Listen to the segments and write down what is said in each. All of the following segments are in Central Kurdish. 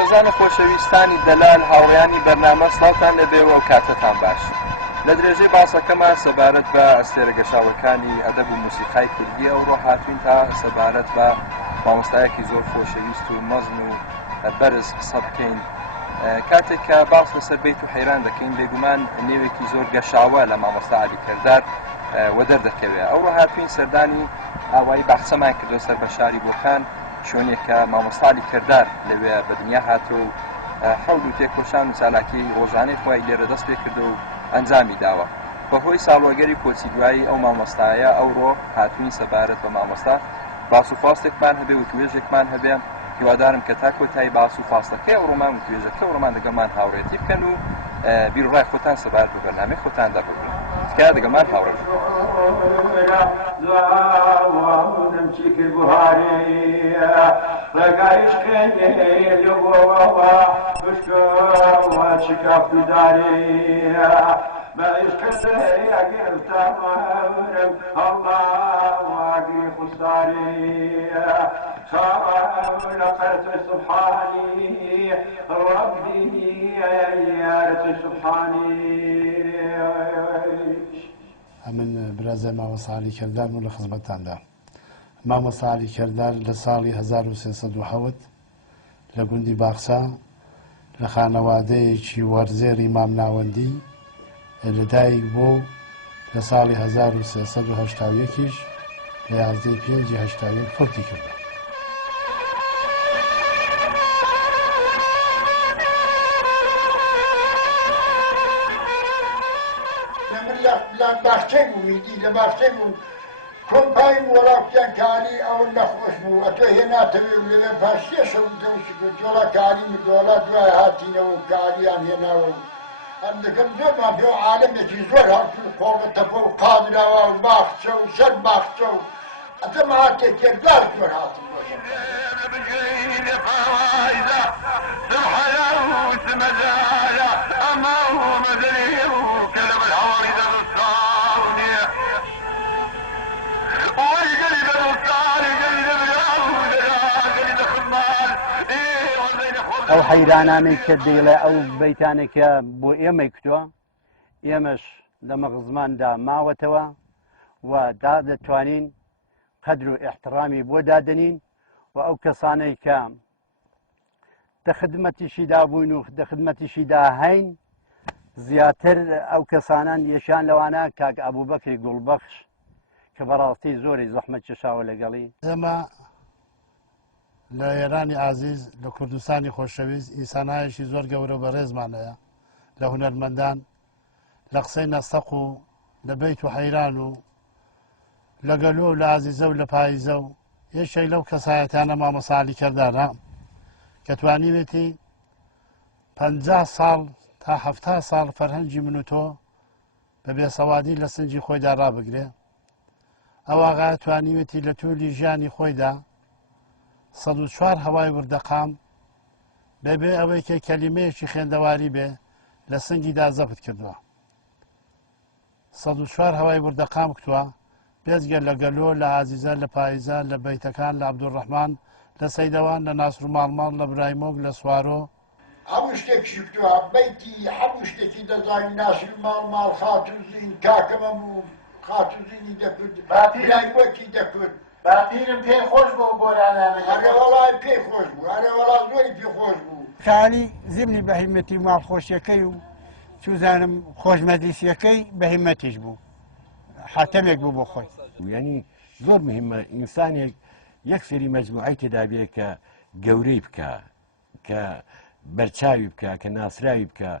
بەڕێزانە خۆشەویستانی دەلال هاوڕێیانی بەرنامە سڵاوتان لەبێوە و کاتتان باش. لە درێژەی باسەکەمان سەبارەت بە ئەستێرە گەشاوەکانی ئەدەب و موسیقای کوردی ئەوڕۆ هاتوین تا سەبارەت بە مامۆستایەکی زۆر خۆشەویست و مەزن و بەرز قسە بکەین. کاتێک کە باس لەسەر بیت و حەیران دەکەین بێگومان نێوێکی زۆر گەشاوە لە مامۆستا عەلی کەردار وە دەردەکەوێت. ئەوڕۆ هاتوین سەردانی ئاوایی باحسەمان کردو سەر بە شاری بۆخان، شوێنێک کە مامۆستا عەلی کەردار لەوێ بە دنیا هاتووە و حەول و تێکۆشان و چالاکی ڕۆژانەی خۆی لێرە دەست پێ کردو و ئەنجامی داوە. بەهۆی ساڵوەگەری کۆچی دوایی ئەو مامۆستایە ئەوڕۆ هاتووی سەبارەت بە مامۆستا باس و فاستێکمان هەبێ و توێژێکمان هەبێ. هیوادارم کە تا کۆتایی باس و فاستەکەی ئەوڕۆمان و توێژەکە ئەوڕۆمان دەگەڵمان هاوڕێتی بکەن و بیرڕای خۆتان سەبارەت بە بەرنامەی خۆتان دەبڕن. تکایە دەگەڵمان هاوڕێ بن. من برازە مامۆستا عەلی کەردار و لە خزمەتتاندا. مامۆستا عەلی کەردار لە ساڵی 1307 لە گوندی باخچا لە خانەوادەیەکی وەرزێری مامناوەندی لەدایک بوو. لە ساڵی 1381 لە 11/5/81 فوتی کردو. لە باخچەی بوو میدی لە باخچەی بوو کۆمپای وەڵاتیان کاری ئەوە نەخۆش بوو ئەتۆ هێناتەوێ و لەوێ پاشێشە جۆڵە کاری مردووەڵا دوای هاتینەوە و کاریان هێناوە ئەم دەکەم زۆرمان پێ و عالەمێکی زۆر هاتوو قۆڵەتەپە و قابراوە و باخچە و سەر باخچە و ئەتە مەهاتێک کێردار زۆر هاتوو ئەو حەیرانانەی کە دەیڵێ ئەو بەیتانێکە بۆ ئێمەی کتووە ئێمەش لە مەغزماندا ماوەتەوە و دەتوانین قەدر و ئیحترامی بۆ دادەنین و ئەو کەسانەی کە دە خدمەتیشیدا بووین و دە خدمەتیشیدا هەین زیاتر ئەو کەسانان یەشان لەوانە کاک ئەبووبەکری گوڵبەخش کە بەڕاستی زۆری زەحمەت چێشاوە لەگەڵی. ئێمە لە ئێرانی عازیز لە کوردستانی خۆشەویست ئینسانایەکی زۆر گەورە بە ڕێزمانەیە لە هونەرمەندان لە قسەی نەستەق و لە بەیت و حەیران و لە گەلۆ و لە عازیزە و لە پاییزە و یەکێک لەو کەسایەتانە مامۆستا عەلی کەردارە کە توانیوێتی 50 ساڵ تا 70 ساڵ فەرهەنگی من و تۆ بە بێسەوادی لە سنجی خۆیدا ڕابگرێ. ئەو ئاغا توانیوێتی لە توولی ژیانی خۆیدا 104 هەوای وردەقام بەبێ ئەوەی کە کەلیمەیەکی خوێندەواری بێ لە سنگیدا زەبت کردووە. 104 هەوای وردەقام کتووە بێزگە لە گەلۆ لە عازیزە لە پاییزە لە بەیتەکان لە عەبدوڕەحمان لە سەیدەوان لە ناسر و ماڵماڵ لە برایمۆگ لە سوارۆ هەموو شتێکی کتووە بەیتی هەموو شتێکی دەزانی ناسر و ماڵماڵ خاتوزین کاکەمە بوو خاتوزینی دەکرد برایمۆکی دەکرد باپیرم پێی خۆش بوو بۆرانانە هەرە وەڵای پێی خۆش بوو هەرە وەڵا زۆری پێی خۆش بوو خانی زیمنی بەهیمەتی ماڵخۆشیەکەی و چوزانم خۆشمەجلیسیەکەی بەهیمەتیش بوو حاتەمێک بوو بۆ خۆی. یعنی زۆر مهمە ئینسانێک یەک سری مەجموعەی تێدا بێ کە گەورەی بکە کە بەرچاوی بکە کە ناسراوی بکە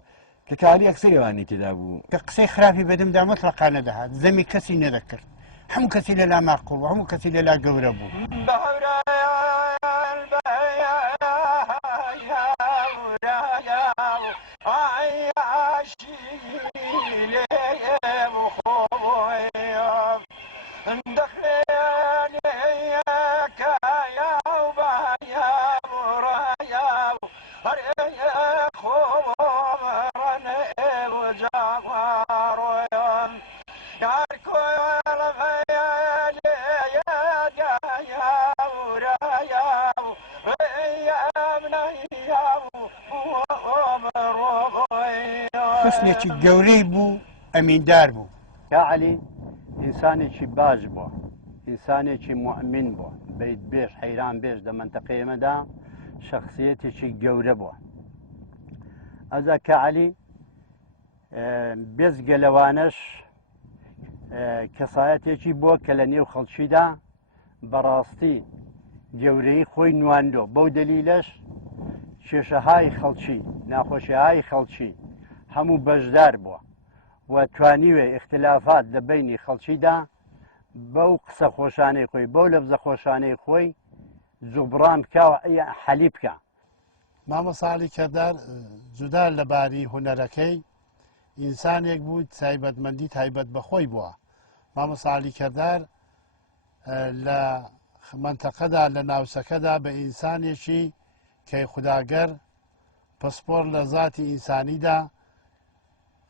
کە کاری ئەکسەرێوانی تێدا بوو کە قسەی خراپی بەدەمدا مەتلەقا نەدەهات زەمی کەسی نەدەکرد هەموو کەسی لەلا ماقوڵ و هەموو کەسی لەلا گەورە بوو. حسنێکی گەورەی بوو ئەمیندار بوو. کاعەلی ئینسانێکی باش بووە، ئینسانێکی موئمن بووە، بیت بێش حەیران بێش لە مەنتەقەیەمەدا شخصیەتێکی گەورە بووە. ئەوجا کاعەلی بێزگە لەوانەش کەسایەتێکی بووە کە لە نێو خەڵکیدا بەڕاستی گەورەی خۆی نواندۆ. بەو دەلیلەش کێشەهای خەڵکی، ناخۆشیهای خەڵکی هەموو بەشدار بووە و توانیوێ اختلافات لە بینی خەڵکیدا بەو قسە خۆشانەی خۆی، بەو لەفزە خۆشانەی خۆی جوبڕان بکەوە حەلی بکە. مامۆستا عەلی کەردار جودا لەباری هونەرەکەی ئینسانێک بوو تایبەتمەندی تایبەت بەخۆی بووە. مامۆستا عەلی کەردار لە منتەقەدا لە ناوچەکەدا بە ئینسانێکی کەی خوداگەر پسپۆر لە ذاتی ئینسانیدا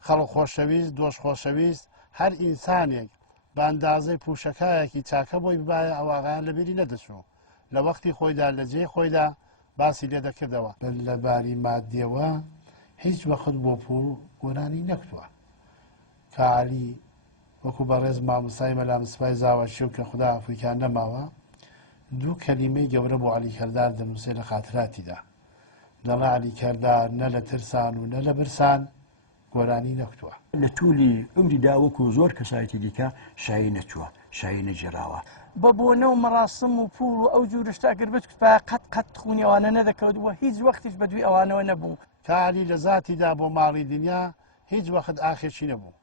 خەڵک خۆشەویست دۆش خۆشەویست هەر ئینسانێک بە ئەندازەی پوشەکایەکی چاکە بۆی ببایە ئەواغیان لەبیری نەدەچوو لە وەختی خۆیدا لە جێ خۆیدا باسی لێ دەکردەوە. لەباری مادیەوە هیچ وەخت بۆ پوڵ گۆرانی نەکتووە. کاعەلی وەکو بەڕێز مامۆستای مەلامسپای زاوەشی و کە خوددا ئەفریکان نەماوە دوو کەلیمەی گەورە بۆ عەلی کەردار دەنووسێ لە خاتراتیدا. لەڵا عەلی کەردار نە لە ترسان و نە لە برسان گۆرانی نەکتووە. لە توولی ئەمریدا وەکو زۆر کەسایەتی دیکە شایی نەچووە، شایی نەجێراوە. بە بۆنە و مەراسم و پوڵ و ئەو جوورشتا ئەگەر بچکت قەت خونی ئەوانە نەدەکەوتوە هیچ وەختیش بەدوی ئەوانەوە نەبوو. کاعەلی لە ذاتیدا بۆ ماڵی دنیا هیچ وەخت ئاخێکی نەبوو.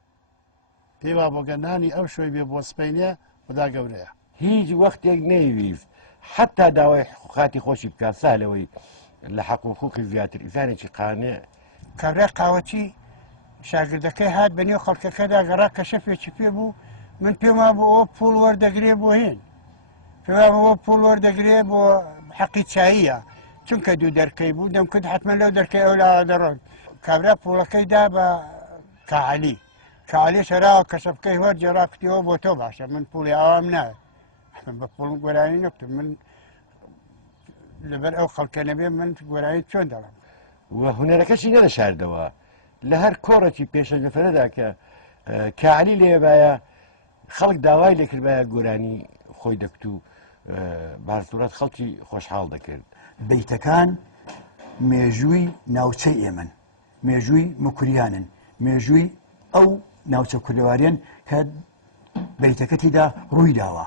پێیوا بۆ گەنانی ئەو شوێی بێ بۆ سپەینێ خوددا گەورەیە. هیچ وەختێک نەیویست حتا داوای خاتی خۆشی بکات سالەوەی لە حەق و حقوقی زیاتر ئینسانێکی قانع. کابرای قاوەچی شاگردەکەی هات بەنێو خەڵکەکەدا گەڕا کە شەفێکی پێ بوو من پێم وابوو ئەوە پوڵ وەردەگرێ بۆ هێن، پێم وابوو ئەوە پوڵ وەردەگرێ بۆ حەقی چاییە چونکە دوو دەرکەی بوو دەمکرد حتممە لەو دەرکەی ئەو لا دەڕۆن. کابرا پوڵەکەی دا بە کاعەلی، کاعەلی شەراوە کە شەپکەی وەرجێڕا کوتیەوە بۆ تۆ باشە من پوڵی ئاوام نایە، بە پوڵ گۆرانی نەکتم من لەبەر ئەو خەڵکە نەبێ من گۆرانی چۆن دەڵم. وە هونەرەکەشی نە لە شاردەوە لە هەر کۆڕێکی پێشە لەفرەدا کە کاعەلی لێبایە خەڵک داوای لێکردبایە گۆرانی خۆی دەکت و بارسوورەت خەڵکی خۆشحاڵ دەکرد. بەیتەکان مێژووی ناوچەی ئێمن، مێژووی مکوریانن، مێژووی ئەو ناوچە کوردەواریان کە بەیتەکەتیدا ڕووی داوە.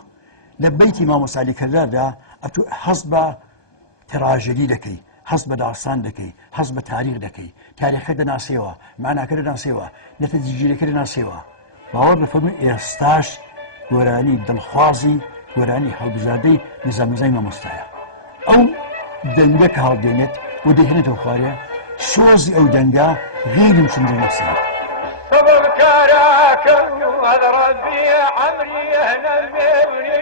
لە بەیتی مامۆستا عەلی کەرداردا ئەتو حەز بە تراژەدی دەکەی، حەز بە داستان دەکەی، حەز بە تاریخ دەکەی، تاریخەکە دەناسێەوە، معناکە دەناسێەوە، نەتەجێگیرەکە دەناسێەوە. باوەڕ بەفەرمووی ئێستاش گۆرانی دڵخوازی گۆرانی هەڵبژاردەی نظامیزای مامۆستایە. ئەو دەنگە کە هەڵدێنێت و دەهێنێتەوە خوارێ سۆزی ئەو دەنگە غیری مسلمانە نەفسە. صبر كراكم هذا ربي عمري هنا المبني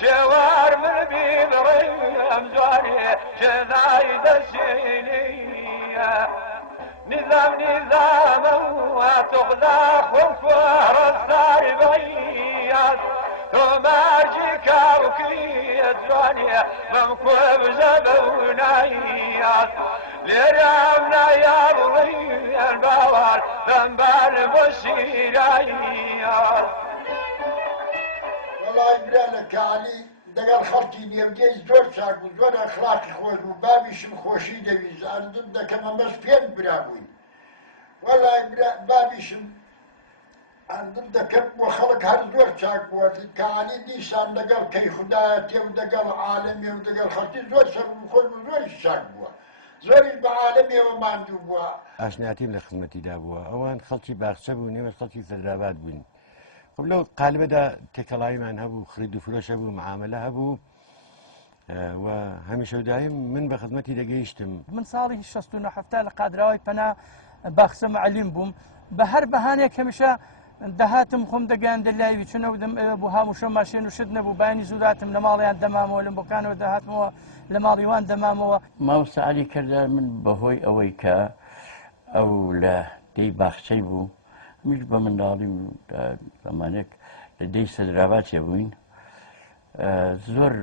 جوار من بيبري امزاري جذايد السينية نظام وتغلى خفار الثار بيات ثم اجيك وكي الزوانية ممكوب زبونايات لرامنا يا بغي البوار ذنبان بشيرايات والله برانە کاعەلی دەگەڵ خەڵکی نێودەی زۆر چاک بوو زۆر ئەخلاقی خۆش بوو بابیشم خۆشی دەویست ئەردن دەکەم ئەمەش پێم برابووین والله بابیشم ئەردن دەکەم بۆ خەڵک هەر زۆر چاک بووە کاعەلی دیسان لەگەڵ کەی خودایەتێ و دەگەڵ عالەمێ و دەگەڵ خەڵکی زۆر سەرخۆش و زۆریش چاک بووە زۆریش بە عالەمێوە ماندوو بووە. ئاشناتیم لە خزمەتیدا بووە ئەوان خەڵکی باخچە بوو نێوە خەڵکی سەرراباد بوون. خب لەو قالبەدا تێکەڵاویمان هەبوو خرید و فرۆش هەبوو معاملە هەبوو و هەمیشە دایم من بە خزمەتی دەگەیشتم. من ساڵی 1970 لە قادراوی پەنا باخچە معلم بووم بە هەر بەهانێک هەمیشە دەهاتم خۆم دەگەیاندە لایوی چونە دەم ئێوە بوو هاموشە ماشێن و شت نەبوو بایانی زووراتم لە ماڵیان دەمامەوە لەم بۆکانەوە دەهاتمەوە لە ماڵیوان دەمامەوە. مامۆستا عەلی کەردار من بەهۆی ئەوەی کە ئەو لە دەی باخچەی بوو میش بە منداڵی و زمانێک لە دەی سەدراباتێ بووین زۆر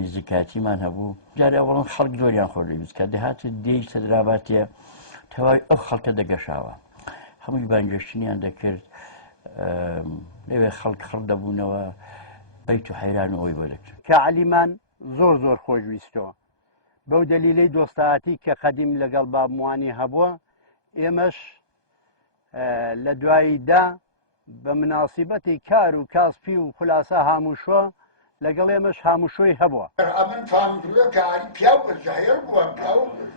نزیکاتیمان هەبوو جارێ ئەوڵم خەڵک زۆریان خۆر لەویست کە دەهاتێت دەی سەدراباتێ تەواوی ئەو خەڵکە دەگەشاوە هەمووی بانگەشتنیان دەکرد لەوێ خەڵک خڕ دەبوونەوە بەیت و حەیران ئەوی بۆ دەکرد کە عەلیمان زۆر خۆشویستەوە بەو دەلیلەی دۆستایەتی کە قەدیم لەگەڵ بابموانی هەبووە ئێمەش لە دواییدا بە مناسیبەتی کار و کاسپی و خولاسە هاموشۆ لەگەڵ ئێمەش هاموشۆی هەبووە ئەمن فامدووە کە علی پیاو ژەهێر بووە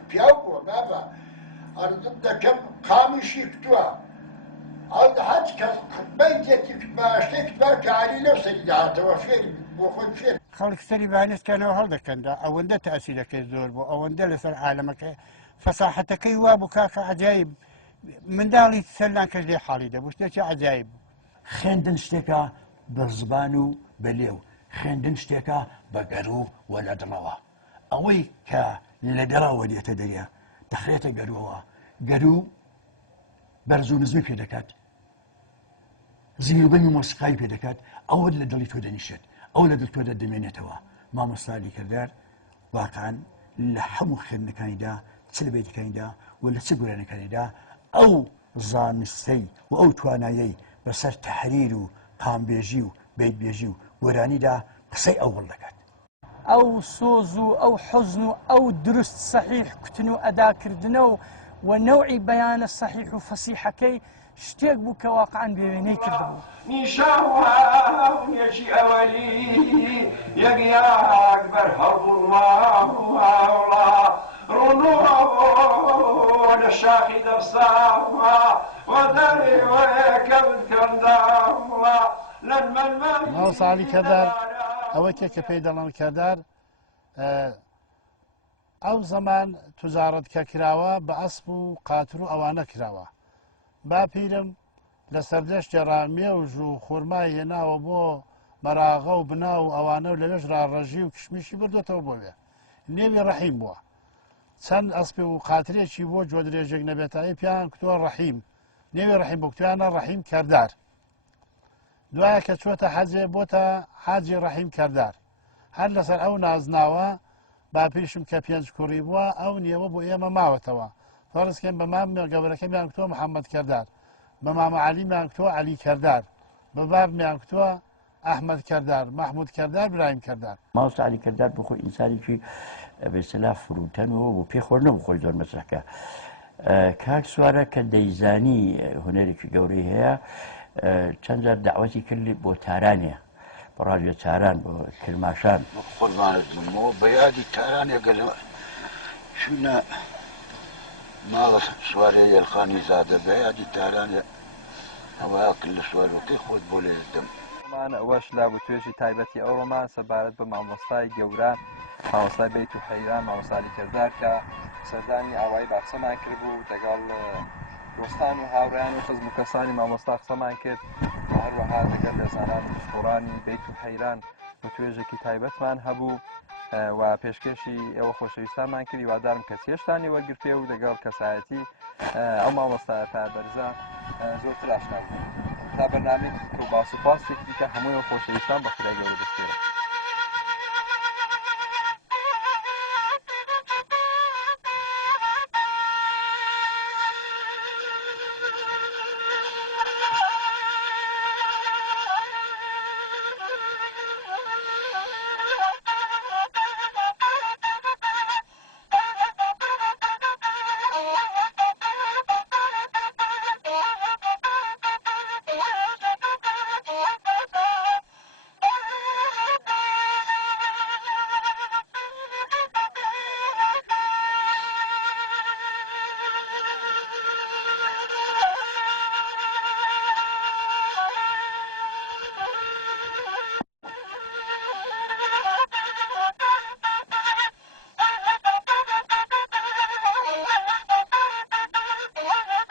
پیاو بووە بابا ئەرزم دەکەم قامیشی کتووە ئەو هەچ کەس بەیتێکی باشتێک کتووە کە علی لەو سەری داهاتەوە فێری بۆ خۆی فێر خەڵک سەری بانستکەنەوە هەڵدەکەندا ئەوەندە تەسیرەکەی زۆر بوو ئەوەندە لەسەر عالەمەکە فەساحەتەکەی وا بوو کاکە عەجایب منداڵی سەرلان کەس لێ حاڵی دەبوو شتێکی عەجایب بوو خوێندن شتێکە بە زبان و بە لێو خوێندن شتێکە بە گەرو و لە دڵەوە ئەوەی کە لە دەڵەوە دێتە دەریە دەخرێتە گەروەوە گەرو بەرز و نزمی پێ دەکات زیربەنی مۆسیقایی پێ دەکات ئەوە لە دڵی تۆ دەنیشێت ئەو لە دڵ تۆ دەدەمێنێتەوە مامۆستا عەلیکردار واقعاً لە هەموو خوێندنەکانیدا چ لە بەیتەکانیدا و لە چ گۆرانەکانیدا ئەو زانستەی و ئەو توانایەی بەسەر تەحریر و قامبێژی و بەیتبێژی و گۆرانیدا قسەی ئەوڵ دەکات ئەو سۆز و ئەو حوزن و ئەو دروست سەحیح کوتن و ئەداکردنە و نەوعی بەیانە سەحیح و فەسیحەکەی شتێک بوو کە واقعاً بێوێنەی کردبوو نیشاوانێکی ئەوەلی یەک بەرهەڵبووڵا ڕوونەوە لە شاخی دەفساوە وەدەریوەیەکە بکەنداوە مامۆستا عەلیکردار ئەوە کە پێی دەڵێن کەدار ئەو زەمان توجارەت کە کراوە بە ئەسپ و قاتر و ئەوانە کراوە با پیرم لە سەردەشتی ڕامێژ و خورمای هێناوە بۆ مەراغە و بنا و ئەوانە و لەوێش ڕاڕەژی و کشمیشی بردوێتەوە بۆ وێ نێوی ڕەحیم بووە چەند ئەسپی و قاترێکی بۆ جۆ درێژێک نەبێتایی پیان کتووە ڕەحیم نێوی ڕەحیم بۆ کتویانە ڕەحیم کەردار دوایە کە چووەتە حەجێ بۆتە حاجی ڕەحیم کەردار هەر لەسەر ئەو نازناوە با پیشم کە پێنج کوڕی بووە ئەو نیەوە بۆ ئێمە ماوەتەوە فەرزکەم بە مام گەورەکەمیان کتووە محەممەد کەردار بە مامە عەلیمیان کتووە عەلی کەردار بە بابمیان کتووە ئەحمەد کەردار مەحموود کەردار برایم کەردار مامۆستا عەلیکردار بۆ خۆی ئینسانێکی بێسەلا فروتەنەوە بۆ پێ خۆر نەبوو خۆی زۆر مەسرەکە کاک سوارە کە دەیزانی هونەرێکی گەورەی هەیە چەند جار داواتی کردی بۆ تارانێ بۆ ڕادیۆ تاران بۆ کرماشان خۆمانەوە بە یادی تارانێک گەلەوە چونە ماڵە سوارێ یێلخانی زادە بە یادی تارانێ ئەوە لە سوارەکەی خۆت بۆ لێدەم ئەوەش لابوو توێژی تایبەتی ئەو ڕۆمان سەبارەت بە مامۆستای گەوران مامۆستای بەیت و حەیران مامۆستا عەلیکردار کە سەردانی ئاوایی باخسەمان کردبوو لەگەڵ دۆستان و هاوڕێیان و خزم و کەسانی مامۆستا قسەمان کرد هەروەها لەگەڵ لێزانان مشهوڕانی بەیت و حەیران و توێژێکی تایبەتمان هەبوو و پێشکەشی ئێوە خۆشەویستانمان کردی وادارم کە چێشتانی وەرگرتێ و لەگەڵ کەسایەتی ئەو مامۆستایە پابەرزە زۆرتر ئاشنا بوو تا بەرنامەیەکی باس و پاستێکی کە هەمووی خۆشەویستان بەخێرا گەورە دەستێرە